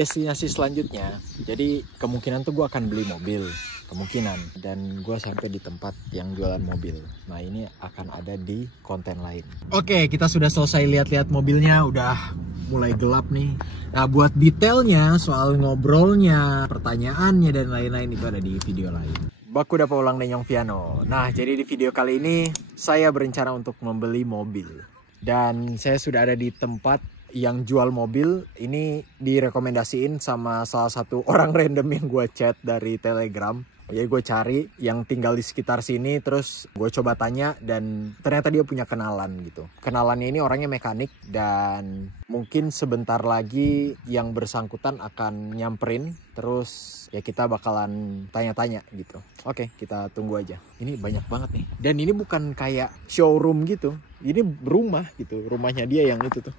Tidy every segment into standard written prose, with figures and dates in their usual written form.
Destinasi selanjutnya, jadi kemungkinan tuh gue akan beli mobil, kemungkinan, dan gue sampai di tempat yang jualan mobil. Nah ini akan ada di konten lain. Oke, kita sudah selesai lihat-lihat mobilnya, udah mulai gelap nih. Nah buat detailnya soal ngobrolnya, pertanyaannya dan lain-lain itu ada di video lain. Baku dapat ulang Nenyong Piano. Nah jadi di video kali ini saya berencana untuk membeli mobil, dan saya sudah ada di tempat yang jual mobil. Ini direkomendasiin sama salah satu orang random yang gue chat dari Telegram. Jadi gue cari yang tinggal di sekitar sini, terus gue coba tanya dan ternyata dia punya kenalan gitu. Kenalannya ini orangnya mekanik, dan mungkin sebentar lagi yang bersangkutan akan nyamperin. Terus ya kita bakalan tanya-tanya gitu. Oke, kita tunggu aja. Ini banyak banget nih. Dan ini bukan kayak showroom gitu. Ini rumah gitu. Rumahnya dia yang itu tuh.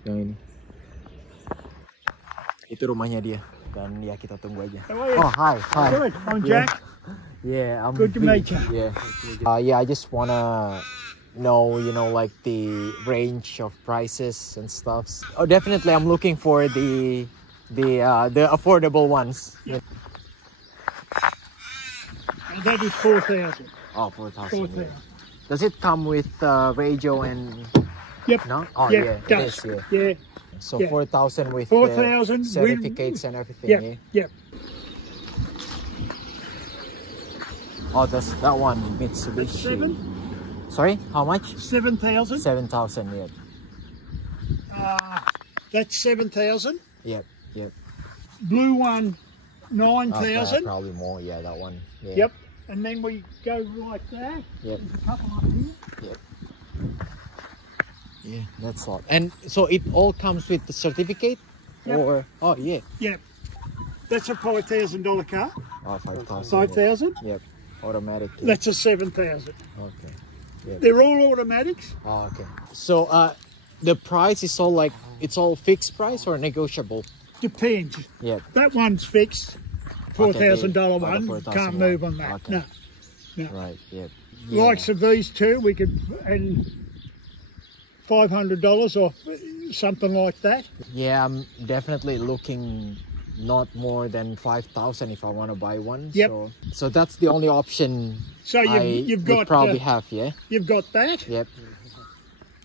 Yang ini. Itu rumahnya dia. Dan ya kita tunggu aja. Oh, hi. Good. I'm Jack. Yeah, I'm good to meet you. Yeah. I just wanna know, like the range of prices and stuff. Oh, definitely I'm looking for the affordable ones. Yep. That is 4,000. Oh, 4,000. 4,000. Yeah. Does it come with radio and? Yep. No? Oh, yeah, it is. Yeah. Yeah. So yeah. 4,000 with 4,000 certificates and everything. Yep. Yeah. Yep. Oh, that's that one, Mitsubishi. 7. Sorry, how much? 7,000. 7,000. Yeah. That's 7,000. Yep. Blue one, 9,000. Okay, probably more. Yeah, that one. Yeah. Yep. And then we go like that. Yep. There's a couple up here. Yep. Yeah, that's all. And so it all comes with the certificate? Yep. Or oh yeah. Yep. That's a $5,000 car. Oh, 5,000. 5,000. Yep. Automatic. Yeah. That's a 7,000. Okay. Yep. They're all automatics. Oh, okay. So the price is all like, it's all fixed price or negotiable? Depends. Yep. That one's fixed. $4,000 one. 4,000 Can't move on that. Okay. No. Right. Yep. Likes of these two, we could, and $500 or something like that. Yeah, I'm definitely looking not more than 5,000 if I want to buy one. Yep. So that's the only option. So you've got probably have, yeah. You've got that. Yep.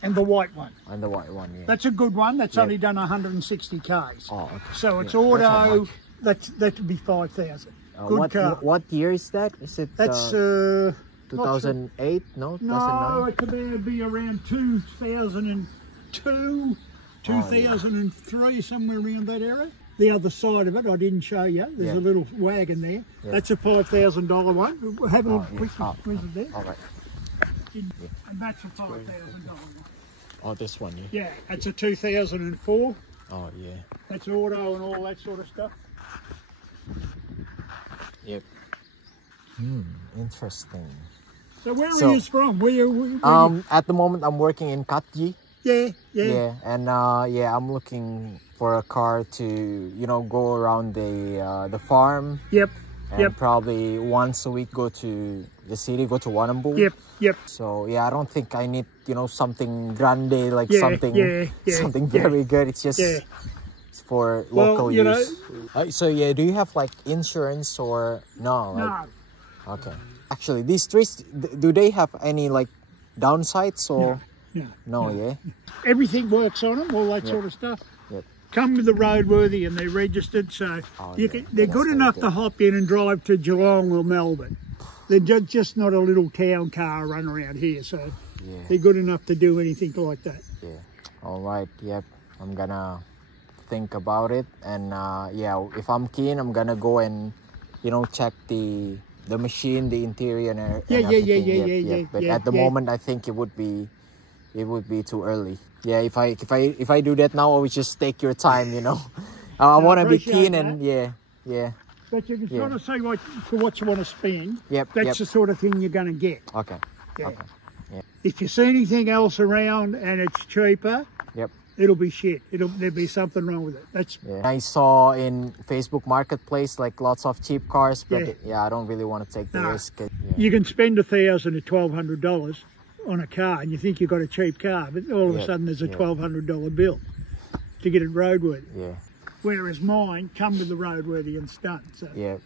And the white one. And the white one, yeah. That's a good one. That's Yep. only done 160 k's. Oh, okay. So it's Yeah. auto. That would be 5,000. Good car. What year is that? Is it? That's 2008? No, 2009. no, it'd be around 2002, 2003, somewhere around that area. The other side of it, I didn't show you. There's a little wagon there. Yeah. That's a $5,000 one. Have a look. Where's it there? All right. And that's a $5,000 one. Oh, this one, yeah. Yeah, that's a 2004. Oh, yeah. That's auto and all that sort of stuff. Yep. Interesting. So where are you from? Where At the moment I'm working in Katji. Yeah. And I'm looking for a car to, go around the farm. Yep. And probably once a week go to the city, go to Warrnambool. Yep. So I don't think I need, something grande, like something very good. It's just for local use. So do you have like insurance or no? No. Okay. Actually, these trees, do they have any like downsides or? No. Yeah. Everything works on them, all that sort of stuff. Yep. Come with the roadworthy and they're registered, so they're good enough to hop in and drive to Geelong or Melbourne. They're just not a little town car run around here, so they're good enough to do anything like that. Yeah. All right. Yep. I'm gonna think about it, and if I'm keen, I'm gonna go and check the machine, the interior, and everything. But at the moment, I think it would be too early. Yeah, if I do that now, I would just take your time. I want to be keen that. and yeah. But you can sort of say what you want to spend. Yep. That's the sort of thing you're going to get. Okay. Yeah. Okay. Yeah. If you see anything else around and it's cheaper, it'll be shit. There'll be something wrong with it. I saw in Facebook Marketplace like lots of cheap cars, but I don't really want to take the risk. You can spend $1,000 to $1,200 on a car and you think you've got a cheap car, but all of a sudden there's a $1,200 bill to get it roadworthy. Yeah. whereas mine come with the roadworthy and stunt. So. Yep.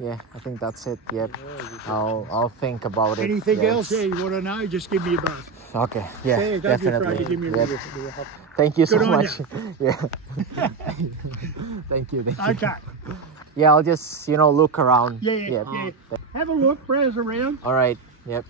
Yeah, I think that's it. Yep. I'll think about it. Anything Yes. else? Yeah, you want to know? Just give me a buzz. Okay. Yeah, Yeah, don't be afraid definitely. to give me a Yep. buzz. Thank you so Good on much. Yeah. Thank you. Okay. Yeah, I'll just look around. Yeah. Have a look, browse around. All right. Yep.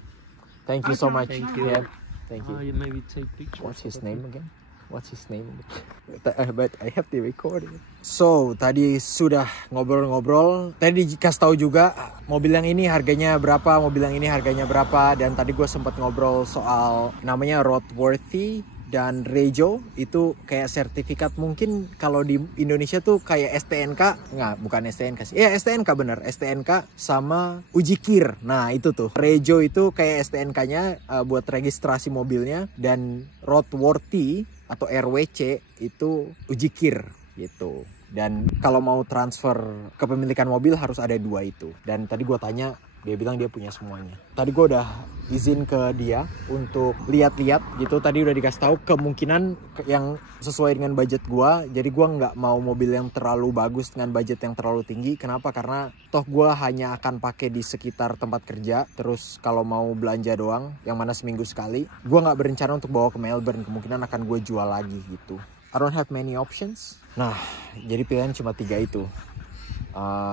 Thank you so Okay, much. thank you. Yep. Thank you. You maybe take pictures. What's his name again? But I have to record it. So, tadi sudah ngobrol-ngobrol. Tadi dikasih tahu juga mobil yang ini harganya berapa, mobil yang ini harganya berapa. Dan tadi gue sempat ngobrol soal namanya roadworthy dan Rejo. Itu kayak sertifikat, mungkin kalau di Indonesia tuh kayak STNK. Nggak, bukan STNK sih. Ya STNK bener, STNK sama Ujikir. Nah itu tuh, Rejo itu kayak STNK-nya buat registrasi mobilnya. Dan roadworthy atau RWC itu Ujikir gitu. Dan kalau mau transfer kepemilikan mobil harus ada dua itu. Dan tadi gue tanya, dia bilang dia punya semuanya. Tadi gue udah izin ke dia untuk lihat-lihat gitu. Tadi udah dikasih tahu kemungkinan yang sesuai dengan budget gue. Jadi gue nggak mau mobil yang terlalu bagus dengan budget yang terlalu tinggi. Kenapa? Karena toh gue hanya akan pakai di sekitar tempat kerja. Terus kalau mau belanja doang, yang mana seminggu sekali. Gue nggak berencana untuk bawa ke Melbourne. Kemungkinan akan gue jual lagi gitu. I don't have many options. Nah, jadi pilihan cuma 3 itu.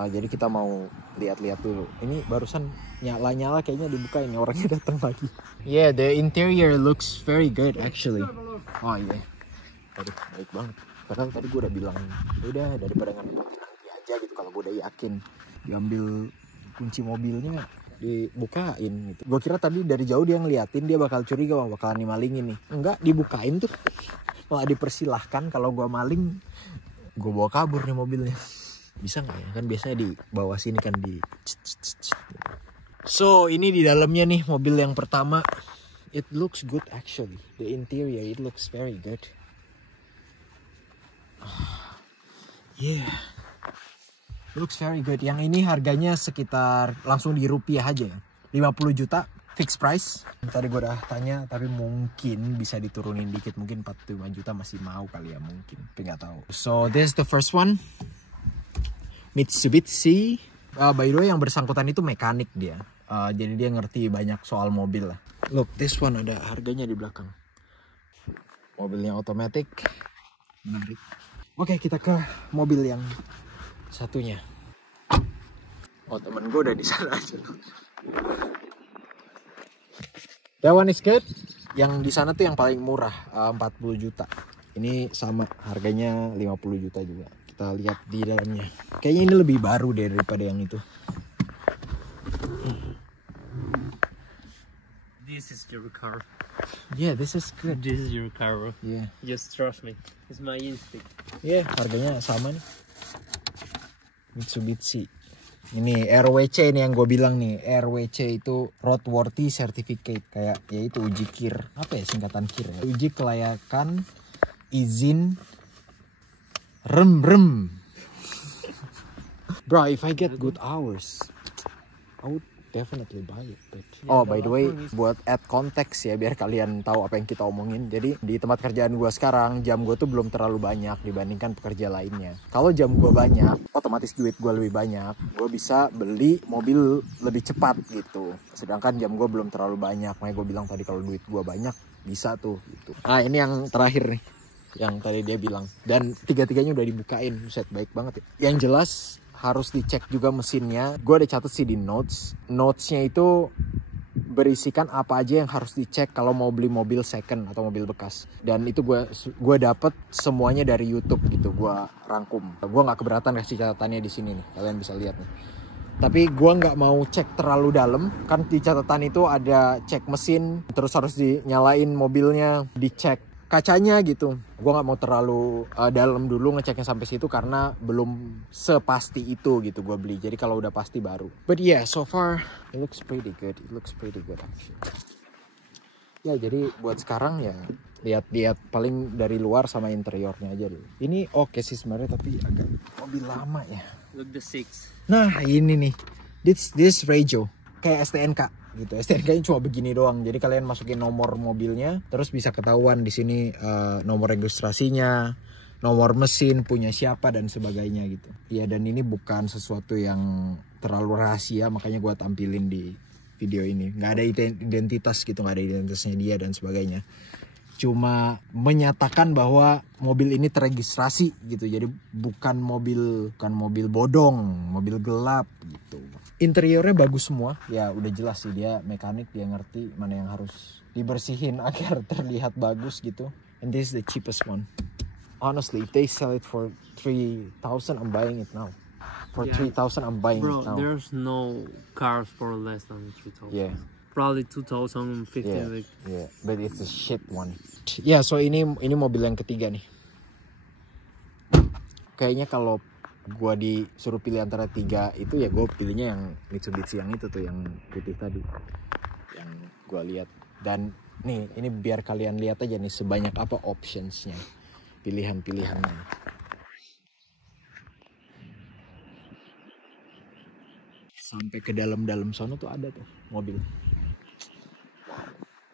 Jadi kita mau lihat-lihat dulu. Ini barusan nyala-nyala kayaknya dibuka, ini orangnya datang lagi. Yeah, the interior looks very good actually. Oh iya. Aduh, baik banget. Padahal tadi gue udah bilang, udah daripada ngerepotin nanti aja gitu. Kalau gue udah yakin diambil kunci mobilnya, dibukain gitu. Gue kira tadi dari jauh dia ngeliatin, dia bakal curiga, wah bakalan dimalingin nih. Enggak, dibukain tuh. Malah dipersilahkan. Kalau gue maling, gue bawa kabur nih mobilnya. Bisa nggak ya? Kan biasanya di bawah sini kan di. So ini di dalamnya nih mobil yang pertama. It looks good actually. The interior it looks very good. Yeah, looks very good. Yang ini harganya sekitar langsung di rupiah aja ya, 50 juta fixed price. Tadi gue udah tanya, tapi mungkin bisa diturunin dikit, mungkin 45 juta masih mau kali ya, mungkin, tapi nggak tahu. So this is the first one. Mitsubishi. By the way, yang bersangkutan itu mekanik dia. Jadi dia ngerti banyak soal mobil lah. Look, this one ada harganya di belakang. Mobilnya otomatis. Menarik. Oke, kita ke mobil yang satunya. Oh, temen gue udah di sana aja. That one is good. Yang di sana tuh yang paling murah, 40 juta. Ini sama, harganya 50 juta juga. Kita lihat di dalamnya. Kayaknya ini lebih baru deh daripada yang itu. This is your car. Yeah, this is good. This is your car, bro. Yeah. Just trust me. It's my instinct. Yeah, harganya sama nih. Mitsubishi. Ini RWC nih yang gue bilang nih. RWC itu roadworthy certificate, kayak yaitu uji KIR. Apa ya singkatan KIR ya? Uji kelayakan izin rem. Bro, if I get good hours, I would definitely buy it. But... Oh, by the way, buat add konteks ya, biar kalian tahu apa yang kita omongin. Jadi di tempat kerjaan gue sekarang, jam gue tuh belum terlalu banyak dibandingkan pekerja lainnya. Kalau jam gue banyak, otomatis duit gue lebih banyak. Gue bisa beli mobil lebih cepat gitu. Sedangkan jam gue belum terlalu banyak. Makanya gue bilang tadi kalau duit gue banyak, bisa tuh gitu. Nah, ini yang terakhir nih, yang tadi dia bilang. Dan tiga-tiganya udah dibukain. Set, baik banget ya. Yang jelas harus dicek juga mesinnya. Gue ada catat sih di notes. Notesnya itu berisikan apa aja yang harus dicek kalau mau beli mobil second atau mobil bekas. Dan itu gue dapet semuanya dari YouTube gitu. Gue rangkum. Gue nggak keberatan kasih catatannya di sini nih. Kalian bisa lihat nih. Tapi gue nggak mau cek terlalu dalam. Kan di catatan itu ada cek mesin. Terus harus dinyalain mobilnya. Dicek kacanya gitu. Gue nggak mau terlalu dalam dulu ngeceknya sampai situ, karena belum sepasti itu gitu gue beli. Jadi kalau udah pasti baru. But yeah, so far it looks pretty good. It looks pretty good actually. Ya, jadi buat sekarang ya lihat-lihat paling dari luar sama interiornya aja dulu. Ini oke sih sebenarnya, tapi agak mobil lama ya. Look the six. Nah ini nih, this Rejo kayak STNK gitu. STNK-nya cuma begini doang. Jadi kalian masukin nomor mobilnya, terus bisa ketahuan di sini nomor registrasinya, nomor mesin, punya siapa dan sebagainya gitu. Ya, dan ini bukan sesuatu yang terlalu rahasia, makanya gue tampilin di video ini. Nggak ada identitas gitu, nggak ada identitasnya dia dan sebagainya. Cuma menyatakan bahwa mobil ini terregistrasi gitu. Jadi bukan mobil bodong, mobil gelap gitu. Interiornya bagus semua. Ya udah jelas sih, dia mekanik, dia ngerti mana yang harus dibersihin agar terlihat bagus gitu. And this is the cheapest one. Honestly, if they sell it for 3,000, I'm buying it now. For 3,000, I'm buying it now. Bro, there's no cars for less than 3,000. Yeah. Probably 2015. Yeah, yeah, but it's a shit one. Ya, so ini mobil yang ketiga nih. Kayaknya kalau gua disuruh pilih antara 3 itu, ya gue pilihnya yang Mitsubishi yang itu tuh, yang putih tadi, yang gua lihat. Dan nih, ini biar kalian lihat aja nih sebanyak apa optionsnya, pilihan-pilihannya. Sampai ke dalam-dalam sono tuh ada tuh mobil.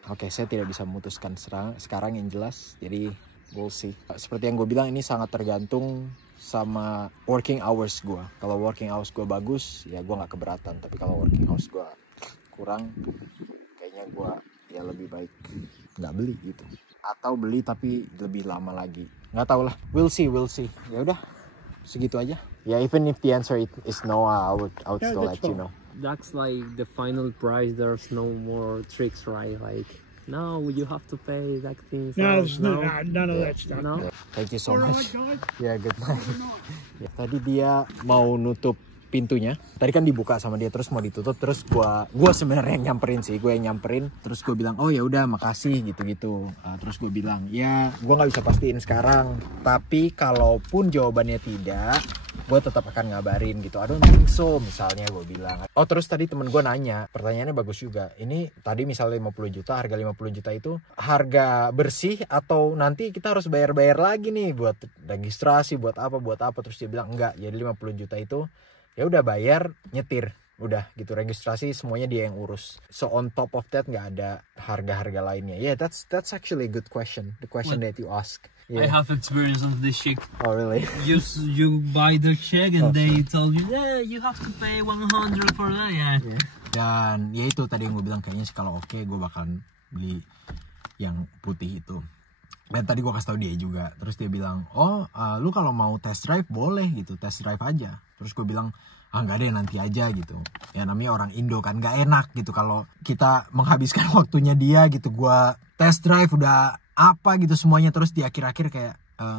Oke, saya tidak bisa memutuskan sekarang yang jelas. Jadi we'll see. Seperti yang gue bilang, ini sangat tergantung sama working hours gue. Kalau working hours gue bagus, ya gue nggak keberatan. Tapi kalau working hours gue kurang, kayaknya gue ya lebih baik nggak beli gitu. Atau beli tapi lebih lama lagi. Nggak tahu lah. We'll see. Ya udah, segitu aja. Ya, even if the answer is no, I would still let you know. That's like the final price. There's no more tricks, right? Like, no, you have to pay that thing. No, there's none of that stuff. No. Thank you so All much. right, guys. Ya, good night. Ya, tadi dia mau nutup pintunya. Tadi kan dibuka sama dia, terus mau ditutup, terus gua sebenarnya yang nyamperin sih, terus gue bilang, oh ya udah makasih gitu. Terus gue bilang, ya gue nggak bisa pastiin sekarang, tapi kalaupun jawabannya tidak, gue tetap akan ngabarin gitu. I don't think so, misalnya gue bilang. Oh, terus tadi temen gue nanya, pertanyaannya bagus juga. Ini tadi misalnya 50 juta, harga 50 juta itu harga bersih atau nanti kita harus bayar lagi nih buat registrasi, buat apa. Terus dia bilang enggak, jadi 50 juta itu ya udah bayar, nyetir, udah gitu, registrasi semuanya dia yang urus. So on top of that nggak ada harga-harga lainnya. Yeah, that's actually a good question. The question that you ask. Yeah. I have experience of this chick. Oh really? You buy the check and they tell you, yeah, you have to pay 100 for that. Yeah. Dan ya itu tadi yang gue bilang, kayaknya sih kalau oke, gue bakalan beli yang putih itu. Dan tadi gue kasih tau dia juga. Terus dia bilang, oh lu kalau mau test drive boleh gitu, test drive aja. Terus gue bilang, nggak deh, nanti aja gitu. Ya namanya orang Indo kan, nggak enak gitu kalau kita menghabiskan waktunya dia gitu. Gue test drive udah apa gitu semuanya, terus di akhir-akhir kayak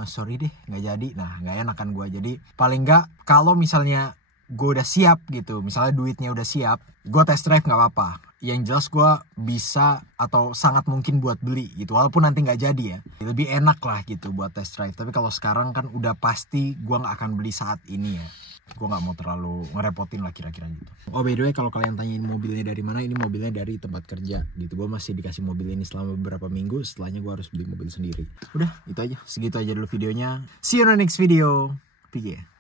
sorry deh nggak jadi. Nah nggak enak kan gue. Jadi paling nggak kalau misalnya gue udah siap gitu, misalnya duitnya udah siap, gue test drive nggak apa-apa. Yang jelas gue bisa atau sangat mungkin buat beli gitu, walaupun nanti nggak jadi ya, lebih enak lah gitu buat test drive. Tapi kalau sekarang kan udah pasti gue nggak akan beli saat ini ya. Gue nggak mau terlalu ngerepotin lah kira-kira gitu. Oh by the way, kalau kalian tanyain mobilnya dari mana, ini mobilnya dari tempat kerja gitu. Gue masih dikasih mobil ini selama beberapa minggu, setelahnya gue harus beli mobil sendiri. Udah, itu aja, segitu aja dulu videonya. See you on the next video. PG.